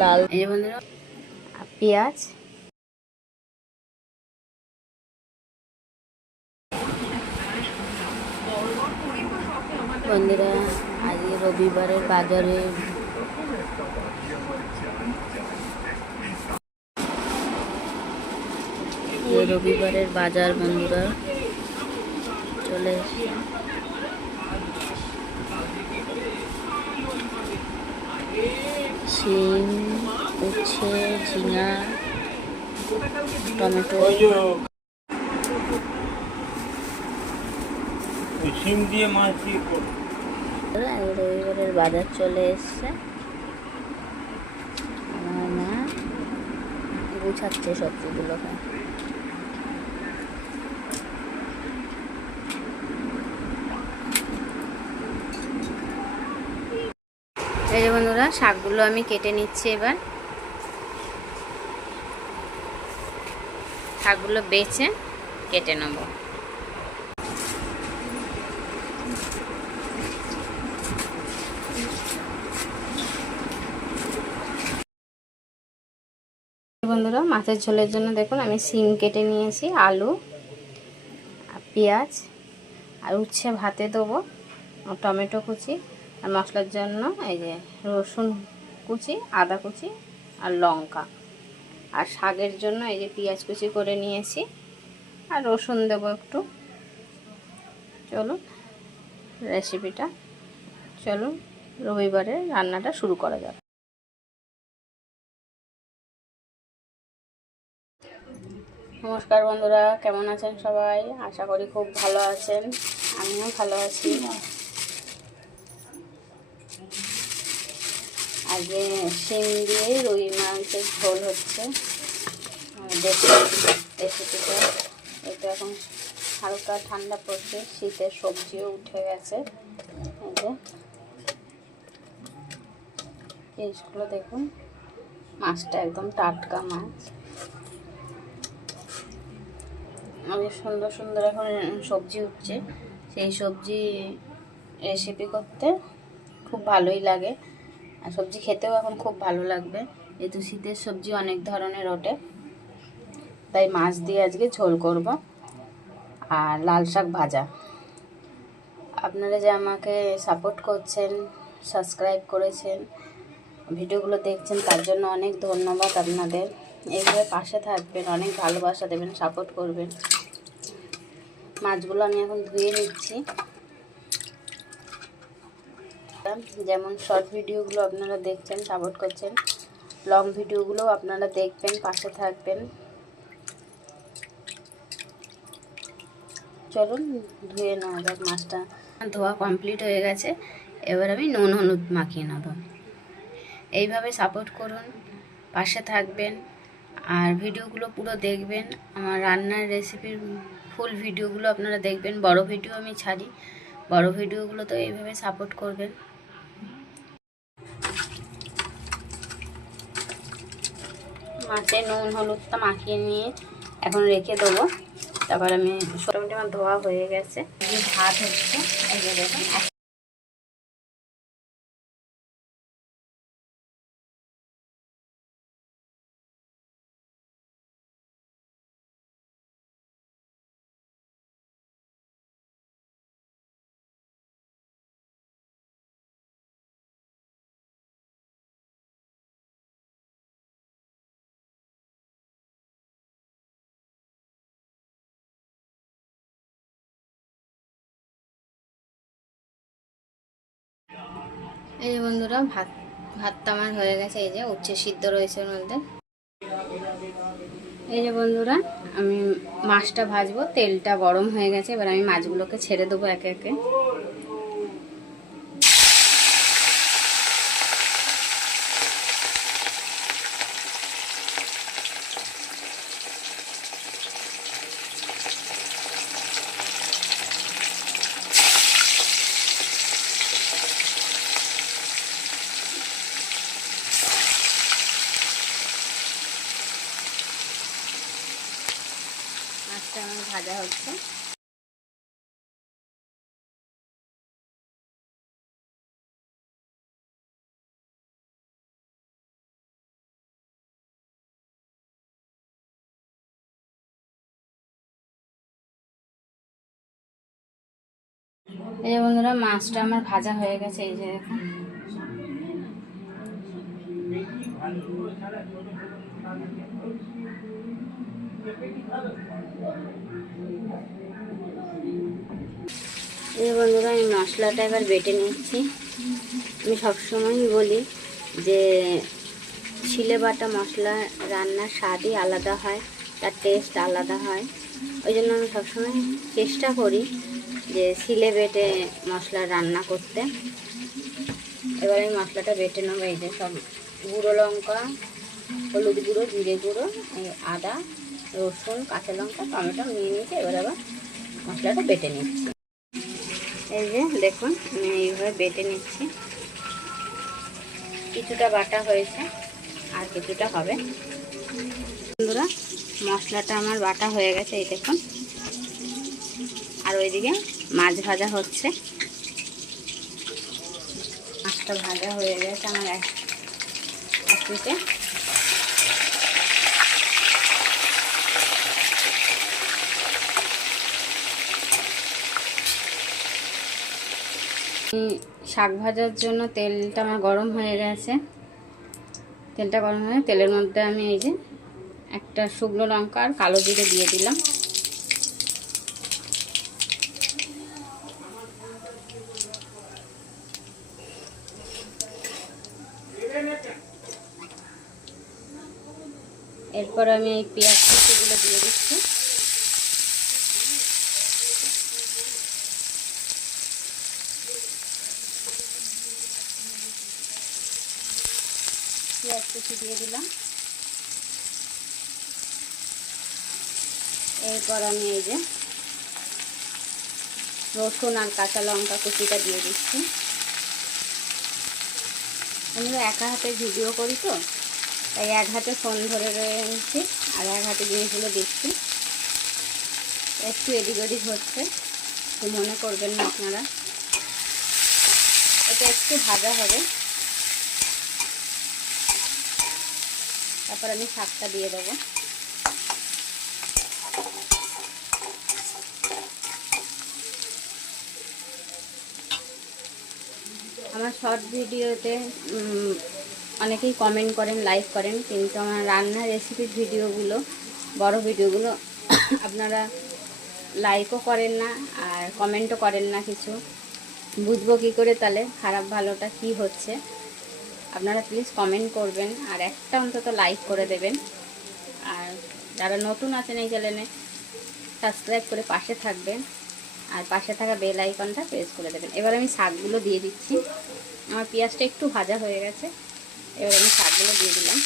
লাল এই বন্ধুরা পেঁয়াজ, বন্ধুরা আজকে রবিবারের বাজারে রবিবারের বাজার বন্ধুরা চলে এসে শিম, উচ্ছে, ঝিঙা, টমেটো, শিম দিয়ে মাছ দিয়ে রবিবারের বাজার চলে এসছে। আমার মা গুছাচ্ছে সবজিগুলোকে। এই যে বন্ধুরা শাকগুলো আমি কেটে নিচ্ছি। এবার শাকগুলো বেছে কেটে নেব। বন্ধুরা মাছের ঝোলের জন্য দেখুন আমি শিম কেটে নিয়েছি, আলু, পেঁয়াজ আর উচ্ছে ভাতে দেবো, টমেটো কুচি আর মশলার জন্য এই যে রসুন কুচি, আদা কুচি আর লঙ্কা, আর শাকের জন্য এই যে পেঁয়াজ কুচি করে নিয়েছি আর রসুন দেবো একটু। চলুন রেসিপিটা, চলুন রবিবারে রান্নাটা শুরু করা যাক। নমস্কার বন্ধুরা, কেমন আছেন সবাই? আশা করি খুব ভালো আছেন, আমিও ভালো আছি। আজকে শিম দিয়ে রুই মাছের ঝোল হচ্ছে। দেখুন রেসিপিটা। এটা এখন হালকা ঠান্ডা পড়ছে, শীতের সবজিও উঠে গেছে। এই যে পিসগুলো দেখুন, মাছটা একদম টাটকা মাছ। অনেক সুন্দর সুন্দর এখন সবজি উঠছে, সেই সবজি রেসিপি করতে খুব ভালোই লাগে, আর সবজি খেতেও এখন খুব ভালো লাগবে। যেহেতু শীতের সবজি অনেক ধরনের ওঠে, তাই মাছ দিয়ে আজকে ঝোল করব। আর লাল শাক ভাজা। আপনারা যে আমাকে সাপোর্ট করছেন, সাবস্ক্রাইব করেছেন, ভিডিওগুলো দেখছেন, তার জন্য অনেক ধন্যবাদ আপনাদের। এইভাবে পাশে থাকবেন, অনেক ভালোবাসা দেবেন, সাপোর্ট করবেন। মাছগুলো আমি এখন ধুয়ে নিচ্ছি। যেমন শর্ট ভিডিওগুলো আপনারা দেখছেন, সাপোর্ট করছেন, লং ভিডিওগুলো আপনারা দেখবেন, পাশে থাকবেন। চলুন ধুয়ে নেওয়া যাক মাছটা। ধোয়া কমপ্লিট হয়ে গেছে, এবার আমি নুন হলুদ মাখিয়ে নেব। এইভাবে সাপোর্ট করুন, পাশে থাকবেন, আর ভিডিওগুলো পুরো দেখবেন। আমার রান্নার রেসিপির ফুল ভিডিওগুলো আপনারা দেখবেন। বড় ভিডিও আমি ছাড়ি, বড় ভিডিওগুলো তো এইভাবে সাপোর্ট করবেন। মাছে নুন হলুদটা মাখিয়ে নিয়ে এখন রেখে দেবো। তারপর আমি মোটামুটি আমার ধোয়া হয়ে গেছে, ভাত হচ্ছে। এই যে দেখুন এই যে বন্ধুরা ভাতটা আমার হয়ে গেছে। এই যে উচ্ছে সিদ্ধ রয়েছে ওর মধ্যে। এই যে বন্ধুরা আমি মাছটা ভাজবো, তেলটা গরম হয়ে গেছে। এবার আমি মাছগুলোকে ছেড়ে দেবো একে একে। মাছটা আমার ভাজা হচ্ছে। এই যে বন্ধুরা, মাছটা আমার ভাজা হয়ে গেছে। এই যে দেখুন, এই যে বন্ধুরা, আমি মশলাটা এবার বেটে নিচ্ছি। আমি সবসময়ই বলি যে শিলে বাটা মশলা রান্নার স্বাদই আলাদা হয়, তার টেস্ট আলাদা হয়। ওই জন্য আমি সবসময় চেষ্টা করি যে শিলে বেটে মশলা রান্না করতে। এবার আমি মশলাটা বেটে নেবো। এই যে সব গুঁড়ো লঙ্কা, হলুদ গুঁড়ো, জিরে গুঁড়ো, এই আদা, রসুন, কাঁচা লঙ্কা, টমেটো নিয়ে নিয়েছি। এবার আবার মশলাটা বেটে নিচ্ছি। এই যে দেখুন, আমি এইভাবে বেটে নিচ্ছি। কিছুটা বাটা হয়েছে, আর কিছুটা হবে। বন্ধুরা, মশলাটা আমার বাটা হয়ে গেছে, এই দেখুন। আর ওইদিকে মাছ ভাজা হচ্ছে। মাছটা ভাজা হয়ে গেছে আমার এক পিঠে। শাক ভাজার জন্য তেলটা আমার গরম হয়ে গেছে। তেলটা গরম হয়ে তেলের মধ্যে আমি এই যে একটা শুকনো লঙ্কা আর কালো জিরে দিয়ে দিলাম। এরপর আমি এই পেঁয়াজ কুচিগুলো দিয়ে দিচ্ছি। পেঁয়াজ কুচি দিয়ে দিলাম। এরপর আমি এই যে রসুন আর কাঁচা লঙ্কা কুচিটা দিয়ে দিচ্ছি। আমি একা হাতে ভিডিও করি তো, তাই এক হাতে ফোন ধরে রয়েছি আর এক হাতে জিনিসগুলো দিচ্ছি। একটু এদিক ওদিক হচ্ছে, তো মনে করবেন না আপনারা। এটা একটু ভাজা হবে, তারপর আমি শাকটা দিয়ে দেবো। আমার শর্ট ভিডিওতে অনেকেই কমেন্ট করেন, লাইক করেন, কিন্তু আমার রান্নার রেসিপির ভিডিওগুলো, বড় ভিডিওগুলো আপনারা লাইকও করেন না আর কমেন্টও করেন না কিছু। বুঝবো কী করে তাহলে খারাপ ভালোটা কি হচ্ছে? আপনারা প্লিজ কমেন্ট করবেন আর একটা অন্তত লাইক করে দেবেন। আর যারা নতুন আছেন এই চ্যানেলে, সাবস্ক্রাইব করে পাশে থাকবেন আর পাশে থাকা বেল আইকনটা প্রেস করে দেবেন। এবার আমি শাকগুলো দিয়ে দিচ্ছি। আমার পেঁয়াজটা একটু ভাজা হয়ে গেছে, এবার আমি শাকগুলো দিয়ে দিলাম।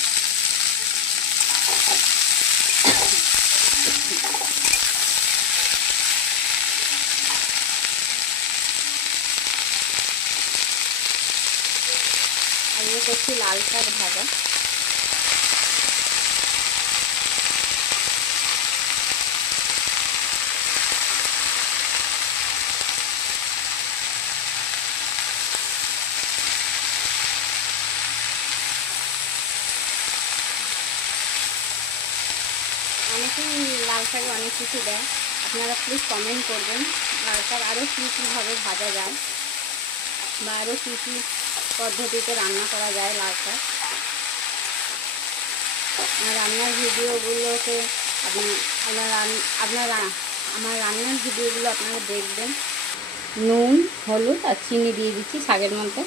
আর ইয়ে করছি লাল শাক ভাজা। অনেকেই লাল শাকে অনেক কিছু দেয়, আপনারা প্লিজ কমেন্ট করবেন লাল শাক আরও কী কীভাবে ভাজা যায় বা আরও কী কী পদ্ধতিতে রান্না করা যায় লাল শাক। রান্নার ভিডিওগুলোকে আপনারা আমার রান্নার ভিডিওগুলো আপনারা দেখবেন। নুন, হলুদ আর চিনি দিয়ে দিচ্ছি শাকের মধ্যে।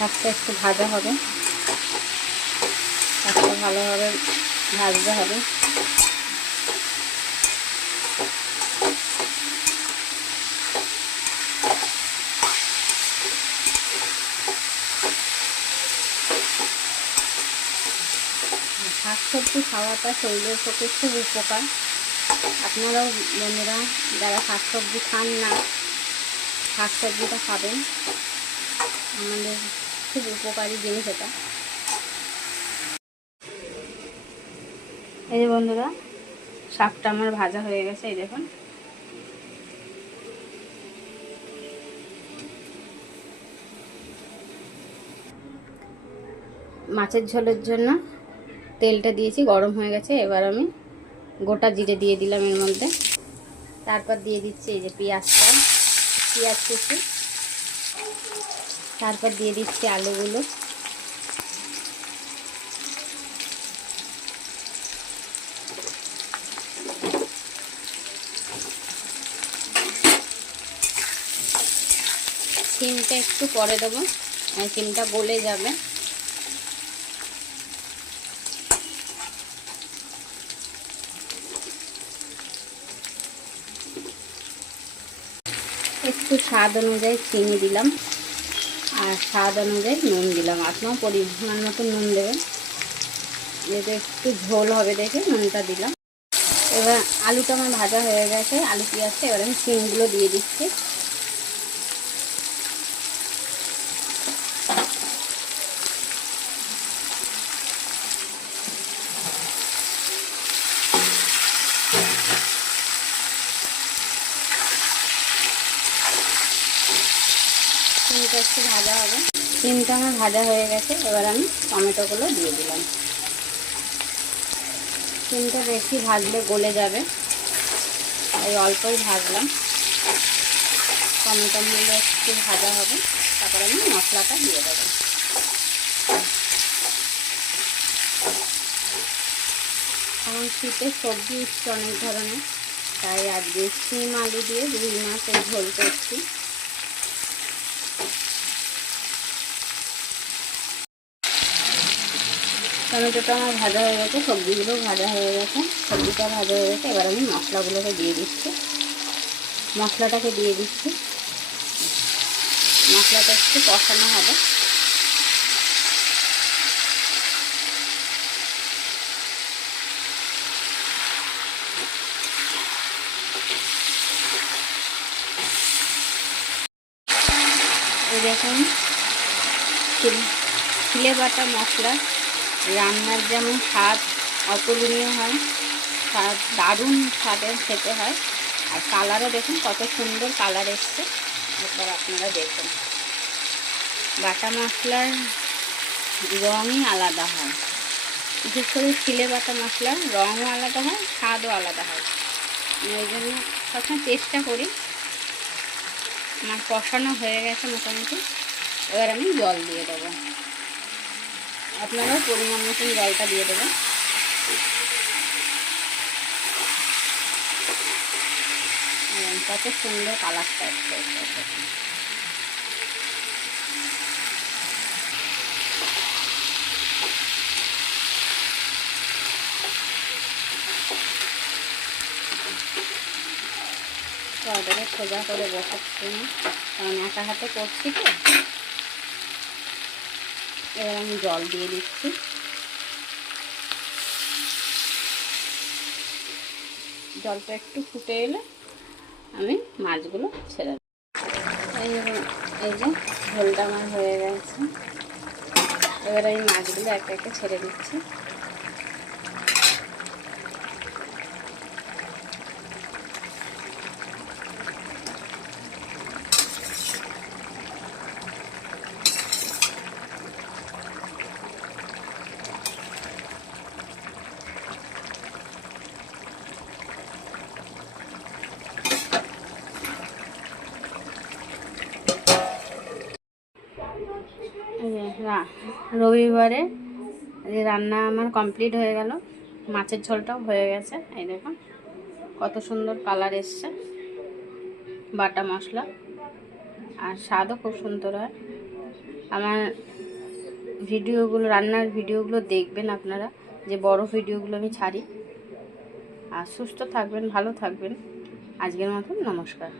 শাকটা একটু ভাজা হবে, শাকটা ভালোভাবে ভাজতে হবে। শাক সবজি খাওয়াটা শরীরের পক্ষে খুব উপকার। আপনারাও বন্ধুরা যারা শাক সবজি খান না, শাক সবজিটা খাবেন, আমাদের খুব উপকারী জিনিস এটা। এই যে বন্ধুরা, শাকটা আমার ভাজা হয়ে গেছে, এই দেখুন। মাছের ঝোলের জন্য তেলটা দিয়েছি, গরম হয়ে গেছে। এবার আমি গোটা জিরে দিয়ে দিলাম এর মধ্যে। তারপর দিয়ে দিচ্ছি এই যে পেঁয়াজ কুচি। তারপর দিয়ে দিচ্ছি আলুগুলো। সিমটা একটু পরে দেবো, সিমটা গলে যাবে। একটু স্বাদ অনুযায়ী চিনি দিলাম আর স্বাদ অনুযায়ী নুন দিলাম। আপনার পরিমাণ মতো নুন দেবেন, যেহেতু একটু ঝোল হবে দেখে নুনটা দিলাম। এবার আলুটা আমার ভাজা হয়ে গেছে, আলু পেঁয়াজটা। এবার আমি সিমগুলো দিয়ে দিচ্ছি। সিমটা একটু ভাজা হবে। সিমটা আমার ভাজা হয়ে গেছে। এবার আমি টমেটোগুলো দিয়ে দিলাম। সিমটা বেশি ভাজলে গলে যাবে, তাই অল্পই ভাজলাম। টমেটোগুলো একটু ভাজা হবে, তারপরে আমি মশলাটা দিয়ে দেবো। এখন শীতের সবজি উঠছে অনেক ধরনের, তাই আজকে শিম আলু দিয়ে রুই মাছের ঝোল করছি। টমেটোটা আমার ভাজা হয়ে গেছে, সবজিগুলো ভাজা হয়ে গেছে, সবজিটা ভাজা হয়ে গেছে। এবার আমি মশলাগুলোকে দিয়ে দিচ্ছি। মশলাটাকে দিয়ে দিচ্ছি। মশলাটা একটু কষানো হবে। এই দেখুন, ছিলে বাটা মশলা রান্নার যেমন স্বাদ অতুলনীয় হয়, স্বাদ দারুণ স্বাদের খেতে হয়। আর কালারও দেখুন কত সুন্দর কালার এসছে। এবার আপনারা দেখুন, বাটা মশলার রঙই আলাদা হয়। বিশেষ করে ছিলে বাটা মশলার রঙও আলাদা হয়, স্বাদও আলাদা হয়। ওই জন্য সবসময় চেষ্টা করি। আমার কষানো হয়ে গেছে মোটামুটি। এবার আমি জল দিয়ে দেবো। আপনারাও পরিমাণ মতন জলটা দিয়ে দেবেন। কত সুন্দর কালারটা আসছে। তরকারি সোজা করে বসাচ্ছি না, কারণ একা হাতে করছি তো। এবার আমি জল দিয়ে দিচ্ছি। জলটা একটু ফুটে এলে আমি মাছগুলো ছেড়ে দেব। এই যে ঝোলটা আমার হয়ে গেছে। এবার আমি মাছগুলো একে একে ছেড়ে দিচ্ছি। রবিবারে রান্না আমার কমপ্লিট হয়ে গেল। মাছের ঝোলটাও হয়ে গেছে। এই দেখুন কত সুন্দর কালার এসছে, বাটা মশলা, আর স্বাদও খুব সুন্দর হয়। আমার ভিডিওগুলো, রান্নার ভিডিওগুলো দেখবেন আপনারা, যে বড় ভিডিওগুলো আমি ছাড়ি। আর সুস্থ থাকবেন, ভালো থাকবেন। আজকের মতন নমস্কার।